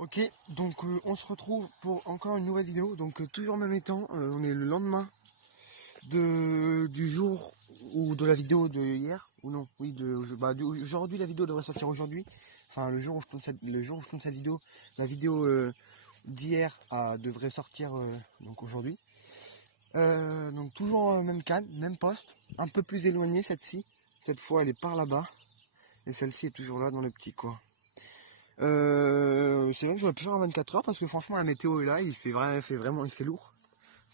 Ok, donc on se retrouve pour encore une nouvelle vidéo. Donc toujours même temps, on est le lendemain du jour ou de la vidéo de hier ou non, oui aujourd'hui la vidéo devrait sortir aujourd'hui. Enfin le jour où je tourne cette vidéo, la vidéo d'hier devrait sortir donc aujourd'hui. Donc toujours même canne, même poste, un peu plus éloigné cette-ci. Cette fois elle est par là-bas et celle-ci est toujours là dans le petit coin. C'est vrai que j'aurais pu faire en 24 heures parce que franchement la météo est là, il fait lourd.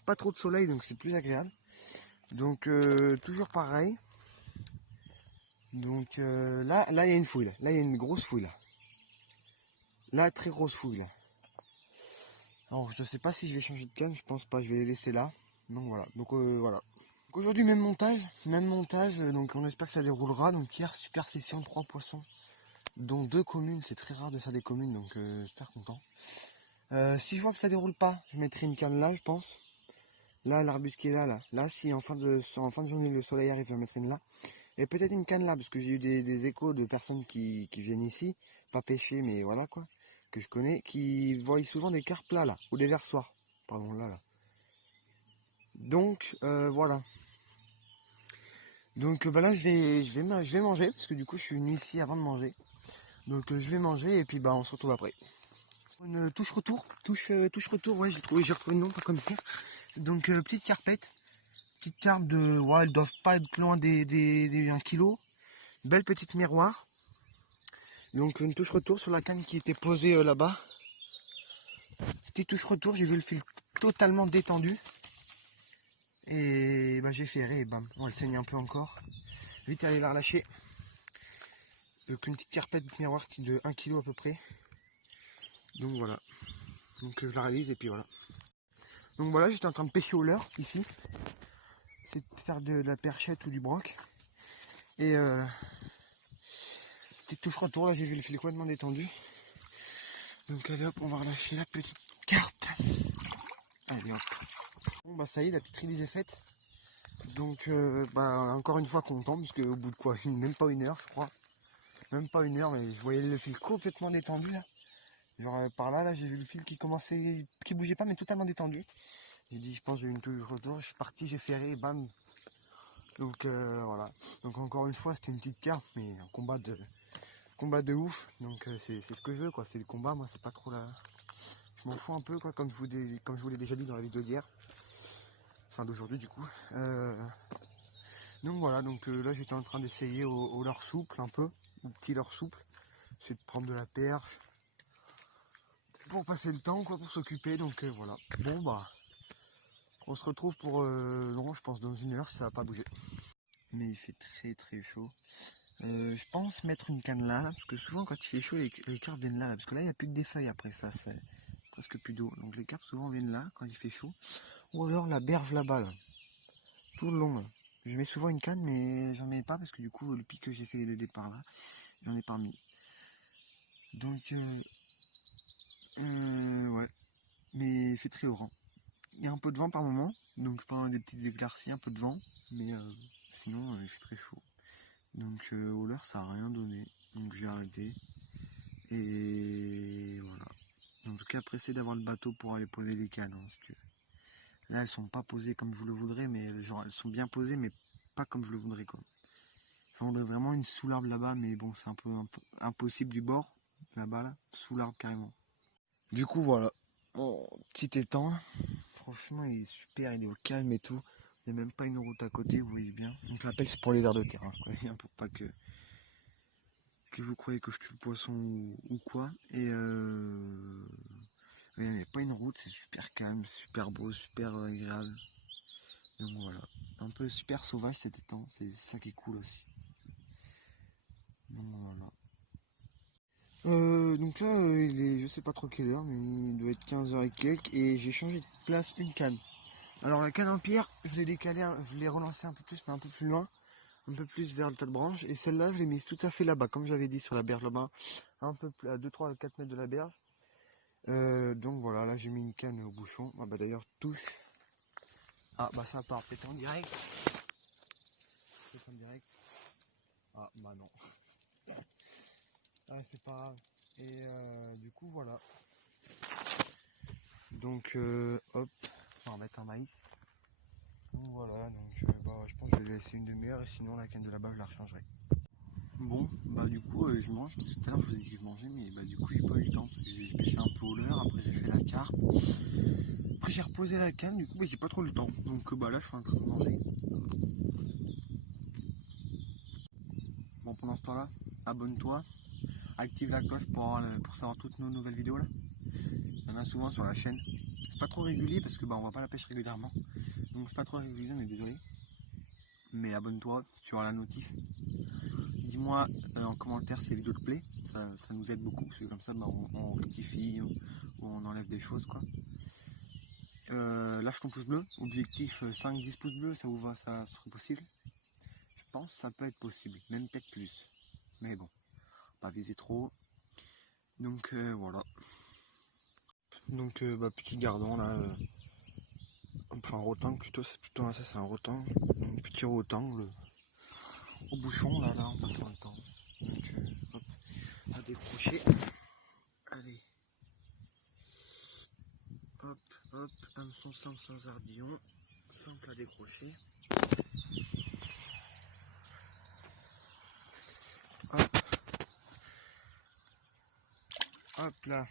Pas trop de soleil donc c'est plus agréable. Donc toujours pareil. Donc là il y a une fouille, là il y a une grosse fouille là. Là très grosse fouille là. Alors je sais pas si je vais changer de canne, je pense pas, je vais les laisser là. Donc voilà. Donc voilà. Donc aujourd'hui même montage, donc on espère que ça déroulera. Donc hier super session 3 poissons. Dont 2 communes, c'est très rare de faire des communes, donc super content. Si je vois que ça déroule pas, je mettrai une canne là, je pense. Là, l'arbuste qui est là. Là, si en fin de journée le soleil arrive, je vais mettre une là. Et peut-être une canne là, parce que j'ai eu des échos de personnes qui viennent ici, pas pêcher, mais voilà quoi, que je connais, qui voient souvent des carpes là, ou des versoirs. Pardon, là. Donc, voilà. Donc là, je vais manger, parce que du coup, je suis venu ici avant de manger. Donc, je vais manger, et puis on se retrouve après. Une touche retour, ouais, j'ai retrouvé le nom, pas comme ça. Donc petite carpette, petite carpe de, ouais, elles doivent pas être loin des 1 kg. Belle petite miroir. Donc une touche retour sur la canne qui était posée là-bas. Petite touche retour, j'ai vu le fil totalement détendu. Et j'ai ferré et bam, on le saigne un peu encore. Vite aller la relâcher. Donc une petite carpette miroir qui de 1 kg à peu près. Donc voilà. Donc je la réalise et puis voilà. Donc voilà, j'étais en train de pêcher au leurre ici. C'est de faire de la perchette ou du broc. Et petite touche retour, là j'ai vu le fil complètement détendu. Donc allez hop, on va relâcher la petite carpe. Allez hop. Bon ça y est, la petite release est faite. Donc encore une fois content, puisque au bout de quoi, même pas 1 heure je crois. Même pas 1 heure, mais je voyais le fil complètement détendu là. Genre par là j'ai vu le fil qui bougeait pas mais totalement détendu. J'ai dit je pense que j'ai eu une touche retour, je suis parti, j'ai ferré, bam. Donc voilà. Donc encore une fois c'était une petite carpe, mais un combat de ouf. Donc c'est ce que je veux quoi, c'est le combat, moi c'est pas trop là. Je m'en fous un peu quoi, comme je vous l'ai déjà dit dans la vidéo d'hier. Enfin d'aujourd'hui du coup. Donc voilà, donc là j'étais en train d'essayer au leurre souple un peu, au petit leurre souple. C'est de prendre de la perche pour passer le temps quoi, pour s'occuper. Donc voilà. Bon on se retrouve pour non je pense dans 1 heure si ça va pas bouger. Mais il fait très très chaud. Je pense mettre une canne là, parce que souvent quand il fait chaud les carpes viennent là, parce que là il n'y a plus que des feuilles après ça, c'est presque plus d'eau. Donc les carpes souvent viennent là quand il fait chaud. Ou alors la berge là-bas là, tout le long là. Je mets souvent une canne mais j'en mets pas parce que du coup le pic que j'ai fait le départ là, j'en ai pas mis. Donc ouais, mais il fait très haut. Il y a un peu de vent par moment, donc je prends des petites éclaircies, un peu de vent, mais sinon il fait très chaud. Donc au leurre ça a rien donné, donc j'ai arrêté. Et voilà. En tout cas, pressé d'avoir le bateau pour aller poser les cannes. Hein, parce que là, elles sont pas posées comme je le voudrais, mais genre elles sont bien posées, mais pas comme je le voudrais quoi. Je voudrais vraiment une sous l'arbre là-bas, mais bon, c'est un peu impossible du bord là-bas, là, sous l'arbre carrément. Du coup, voilà. Oh, petit étang. Là. Franchement, il est super, il est au calme et tout. Il n'y a même pas une route à côté, vous voyez bien. Donc l'appel c'est pour les vers de terre, hein, je préviens, pour pas que vous croyez que je tue le poisson ou quoi. Et il n'y a pas une route, c'est super calme, super beau, super agréable. Donc voilà, un peu super sauvage cet étang, c'est ça qui est cool aussi. Donc voilà. Donc là, il est, je sais pas trop quelle heure, mais il doit être 15h et quelques, et j'ai changé de place une canne. Alors la canne en pierre, je l'ai décalée, je l'ai relancée un peu plus, mais un peu plus loin, un peu plus vers le tas de branches, et celle-là, je l'ai mise tout à fait là-bas, comme j'avais dit sur la berge là-bas, un peu plus à 2, 3, 4 mètres de la berge. Donc voilà, là j'ai mis une canne au bouchon. Ah bah d'ailleurs touche. Ah bah ça part peut-être en direct. Peut-être en direct. Ah non. Ah c'est pas grave. Et du coup voilà. Donc hop, on va remettre un maïs. Donc voilà, donc je pense que je vais laisser une demi-heure et sinon la canne de là-bas je la rechangerai. Bon, bah du coup je mange parce que tout à l'heure je vous ai dit que je mangeais, mais bah du coup j'ai pas eu le temps parce que j'ai pêché un peu au leurre, après j'ai fait la carpe, après j'ai reposé la canne, du coup bah, j'ai pas trop le temps. Donc bah là je suis en train de manger. Bon, pendant ce temps-là, abonne-toi, active la cloche pour savoir toutes nos nouvelles vidéos là. Il y en a souvent sur la chaîne. C'est pas trop régulier parce que bah on voit pas la pêche régulièrement. Donc c'est pas trop régulier, on est désolé. Mais abonne-toi, tu auras la notif. Dis-moi en commentaire si la vidéo te plaît, ça nous aide beaucoup, parce que comme ça bah, on rectifie ou on enlève des choses quoi. Lâche ton pouce bleu, objectif 5-10 pouces bleus, ça vous va, ça serait possible? Je pense que ça peut être possible, même peut-être plus. Mais bon, pas viser trop. Donc voilà. Donc bah, petit gardon là, enfin rotangle plutôt, c'est plutôt ça, c'est un rotangle. Donc petit rotangle au bouchon là en passant le temps. Donc hop, à décrocher. Allez. Hop, hop, hameçon simple sans ardillon, simple à décrocher. Hop, hop là.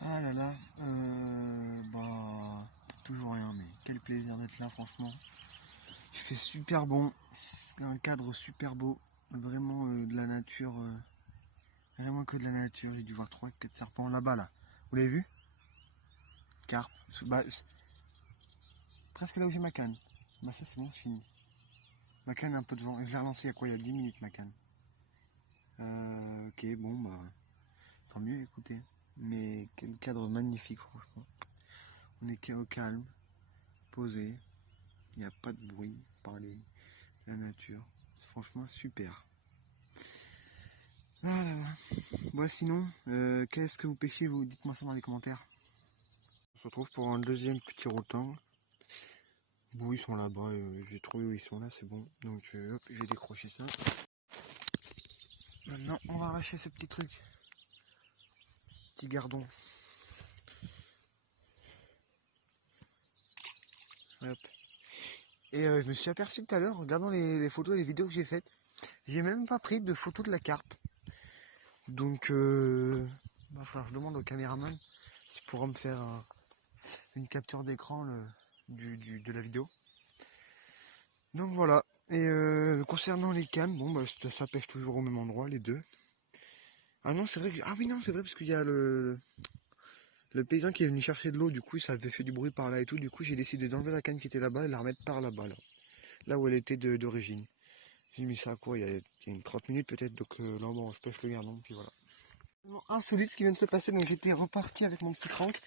Ah là là, bah toujours rien, mais quel plaisir d'être là franchement. Il fait super bon, c'est un cadre super beau, vraiment de la nature, vraiment que de la nature. J'ai dû voir 3-4 serpents là-bas là. Vous l'avez vu? Carpe, bah, presque là où j'ai ma canne. Bah ça c'est bon, c'est fini. Ma canne a un peu de vent, je l'ai relancé il y a quoi? Il y a 10 minutes ma canne. Ok, bon bah tant mieux, écoutez. Mais quel cadre magnifique franchement. On est au calme, posé, il n'y a pas de bruit, parler, la nature. C'est franchement super. Ah là là. Bon sinon, qu'est-ce que vous pêchez vous? Dites-moi ça dans les commentaires. On se retrouve pour un deuxième petit rotin. Bon ils sont là-bas, j'ai trouvé où ils sont là, c'est bon. Donc hop, je vais décrocher ça. Maintenant on va arracher ce petit truc. Petit gardon. Hop. Et je me suis aperçu tout à l'heure, regardant les photos et les vidéos que j'ai faites, j'ai même pas pris de photos de la carpe. Donc bah, je demande au caméraman s'il pourra me faire une capture d'écran de la vidéo. Donc voilà. Et concernant les cannes, bon bah ça pêche toujours au même endroit les deux. Ah non c'est vrai que. Ah oui non c'est vrai parce qu'il y a le paysan qui est venu chercher de l'eau, du coup ça avait fait du bruit par là et tout, du coup j'ai décidé d'enlever la canne qui était là-bas et la remettre par là-bas là où elle était d'origine. J'ai mis ça à quoi il y a une 30 minutes peut-être, donc là bon je pêche le gardon puis voilà. Insolite ce qui vient de se passer, donc j'étais reparti avec mon petit crank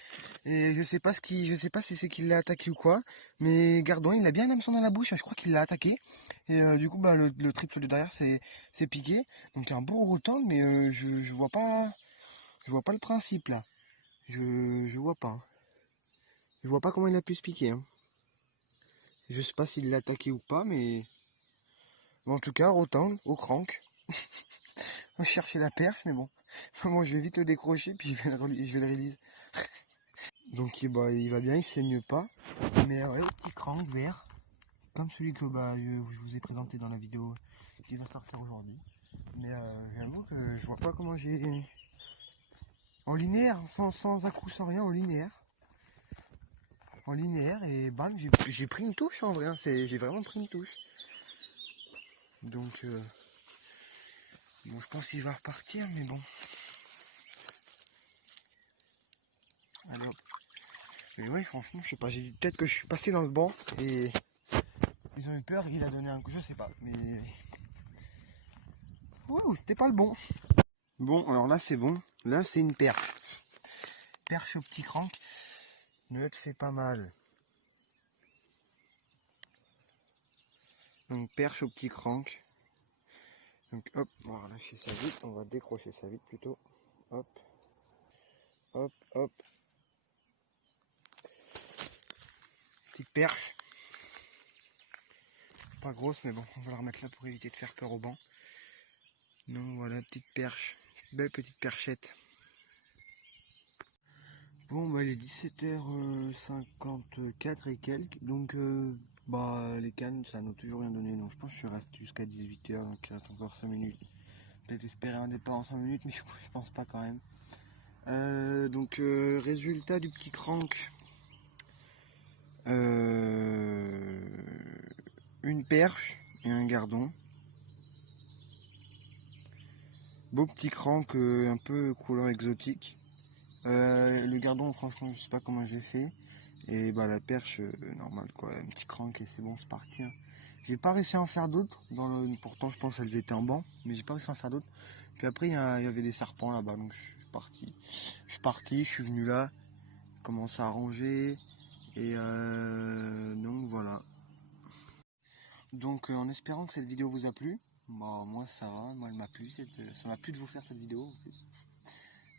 et je sais pas si c'est qu'il l'a attaqué ou quoi, mais Gardon il a bien l'hameçon dans la bouche, je crois qu'il l'a attaqué et du coup bah le triple de derrière c'est piqué, donc un bon rotan, mais je vois pas le principe là, je vois pas comment il a pu se piquer hein. Je sais pas s'il l'a attaqué ou pas, mais en tout cas rotan au crank. On chercher la perche, mais bon. Bon, je vais vite le décrocher, puis je vais le release. Donc bah, il va bien, il saigne pas. Mais ouais, petit crank vert. Comme celui que bah, je vous ai présenté dans la vidéo qui va sortir aujourd'hui. Mais réellement, je vois pas comment j'ai... En linéaire, sans à-coup, sans rien, en linéaire. En linéaire, et bam, j'ai pris une touche en vrai. Hein. J'ai vraiment pris une touche. Donc, bon, je pense qu'il va repartir, mais bon. Alors, mais oui, franchement, je sais pas, peut-être que je suis passé dans le banc et ils ont eu peur qu'il a donné un coup, je sais pas, mais... Ouh, c'était pas le bon. Bon, alors là c'est bon, là c'est une perche. Perche au petit crank. Ne te fais pas mal. Donc perche au petit crank. Donc hop, on va relâcher ça vite, on va décrocher ça vite plutôt. Hop, hop, hop. Petite perche. Pas grosse, mais bon, on va la remettre là pour éviter de faire peur au banc. Donc voilà, petite perche. Belle petite perchette. Bon, bah il est 17h54 et quelques. Donc bah les cannes, ça n'a toujours rien donné. Donc je pense que je reste jusqu'à 18h, donc il reste encore 5 minutes. Peut-être espérer un départ en 5 minutes, mais je pense pas quand même. Donc résultat du petit crank. Une perche et un gardon. Beau petit crank, un peu couleur exotique. Le gardon, franchement, je sais pas comment j'ai fait. Et bah la perche, normal quoi, un petit crank et c'est bon, c'est parti. Hein. J'ai pas réussi à en faire d'autres. Pourtant, je pense qu'elles étaient en banc, mais j'ai pas réussi à en faire d'autres. Puis après, il y avait des serpents là-bas, donc je suis parti. Je suis venu là, commencer à ranger. Et donc voilà. Donc en espérant que cette vidéo vous a plu, bah moi ça va, moi elle m'a plu, ça m'a plu de vous faire cette vidéo en plus.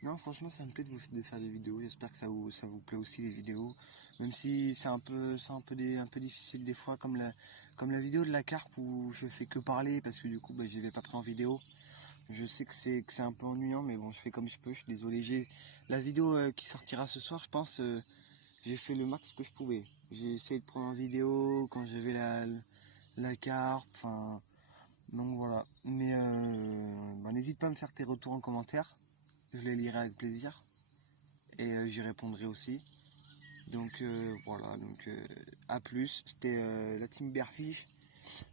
Non franchement ça me plaît de faire des vidéos, j'espère que ça vous plaît aussi les vidéos, même si c'est un peu difficile des fois comme la vidéo de la carpe où je fais que parler parce que du coup bah, je l'ai pas pris en vidéo. Je sais que c'est un peu ennuyant mais bon je fais comme je peux, je suis désolé. La vidéo qui sortira ce soir je pense j'ai fait le max que je pouvais. J'ai essayé de prendre en vidéo quand j'avais la carpe, enfin donc voilà. Mais bah, n'hésite pas à me faire tes retours en commentaire, je les lirai avec plaisir et j'y répondrai aussi. Donc voilà, donc à plus, c'était la team Bearfish.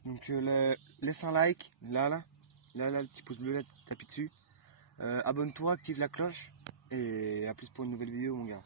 Donc laisse un like, là, le petit pouce bleu là, t'appuies dessus. Abonne-toi, active la cloche et à plus pour une nouvelle vidéo mon gars.